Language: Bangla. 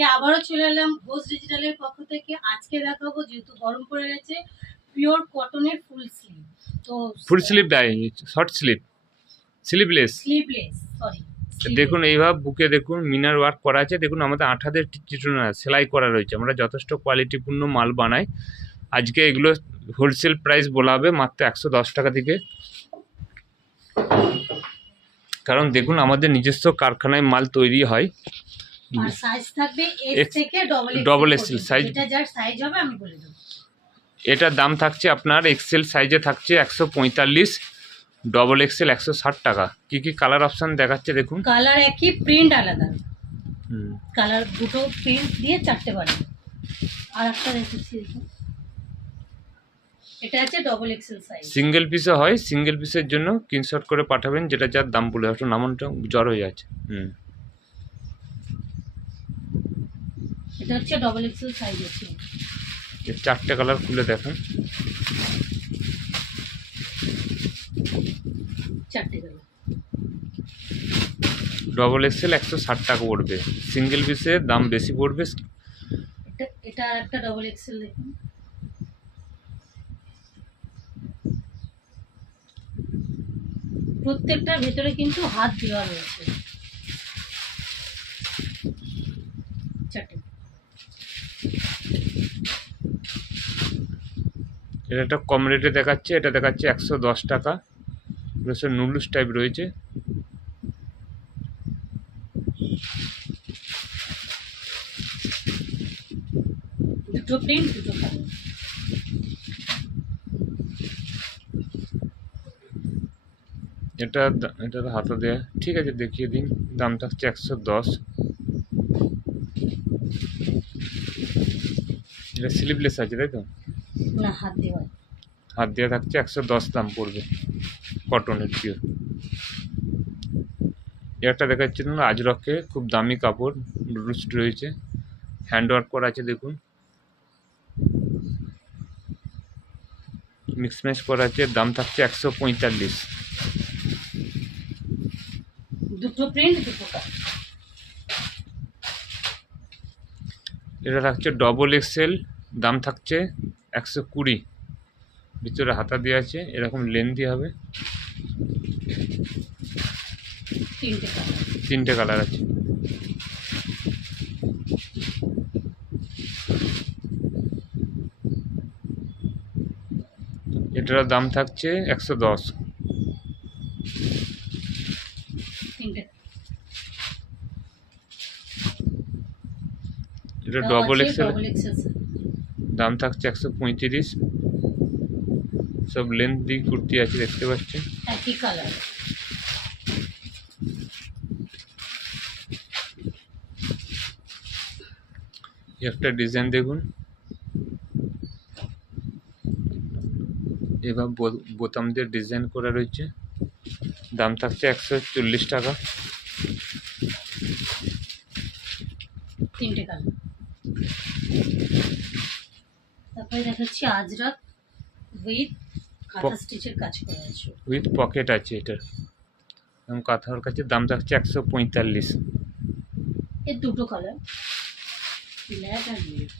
আজকে আবারও চলে এলাম ঘোষ ডিজিটালের পক্ষ থেকে। আজকে দেখাবো, যেহেতু গরম পড়ে গেছে, পিওর কটনের ফুল স্লিভ। তো ফুল স্লিভ দেয়, শর্ট স্লিভ, স্লিভলেস সরি। দেখুন এইভাবে বুকে দেখুন মিনার ওয়ার্ক করা আছে। দেখুন আমাদের আঠাদের চিটুনা সেলাই করা রয়েছে। আমরা যথেষ্ট কোয়ালিটিপূর্ণ মাল বানাই। আজকে এগুলো হোলসেল প্রাইস বলা হবে মাত্র 110 টাকা থেকে। কারণ দেখুন আমাদের নিজস্ব কারখানায় মাল তৈরি হয়। আর সাইজ থাকবে এস থেকে ডবল এক্সেল সাইজ, এটা যার সাইজ হবে আমি বলে দেব। এটার দাম থাকছে আপনার এক্সেল সাইজে থাকছে 145, ডবল এক্সেল 160 টাকা। কি কি কালার অপশন দেখাচ্ছে দেখুন। কালার একই, প্রিন্ট আলাদা। কালার দুটো প্রিন্ট দিয়ে 4টে বানাবো। আর একটা দেখাচ্ছি, এটা আছে ডবল এক্সেল সাইজ। সিঙ্গেল পিসে হয়, সিঙ্গেল পিসের জন্য স্ক্রিনশট করে পাঠাবেন, যেটা যার দাম বলে একটু নামটা জ্বর হয়ে যাচ্ছে। এটা হচ্ছে ডবল এক্সেল সাইজ আছে। 4টে কালার খুলে দেখেন। 4টে কালার। ডবল এক্সেল 160 টাকা পড়বে, সিঙ্গেল পিসের দাম বেশি পড়বে। এটা একটা ডবল এক্সেল দেখুন। প্রত্যেকটার ভেতরে কিন্তু হাত দেওয়া রয়েছে। 4টে। এটা একটা কম রেটে দেখাচ্ছে, এটা দেখাচ্ছে 110 টাকা। সব নুডলস টাইপ রয়েছে। দুটো প্রিন্ট, দুটো কালার। এটা হাতে দেয়া, ঠিক আছে দেখিয়ে দিন। দাম থাকছে 110। এটা স্লিভলেস আছে তাই তো? না, হাত দেওয়া। হাত দেওয়া থাকছে 110 দাম পড়বে, কটনের পিওর। একটা দেখাচ্ছি না আজরকে, খুব দামি কাপড়, নুডলস রয়েছে, হ্যান্ডওয়ার্ক করা আছে দেখুন, মিক্স ম্যাচ করা আছে। দাম থাকছে 145। দুটো প্রিন্ট, দুটো কালার। এটা থাকছে ডবল এক্সেল, দাম থাকছে 120। ভিতরে হাতা দেওয়া আছে, এরকম লেন্থি হবে। 3টে কালার আছে। এটার দাম থাকছে 110। এটা ডবল এক্সেল, দাম থাকছে 135। সব লেন্থ দিয়ে কুর্তি আছে, দেখতে পাচ্ছেন একই কালার। একটা ডিজাইন দেখুন, এভাবে বোতাম দিয়ে ডিজাইন করা রয়েছে। দাম থাকছে 140 টাকা। 3টে কালার। তারপরে দেখাচ্ছি আজরাক উইথ কাঁথা স্টিচের কাজ করা আছে, উইথ পকেট আছে। এটার এবং কাঁথার কাছে দাম থাকছে 145। এর দুটো কালার, ব্ল্যাক আর রেড।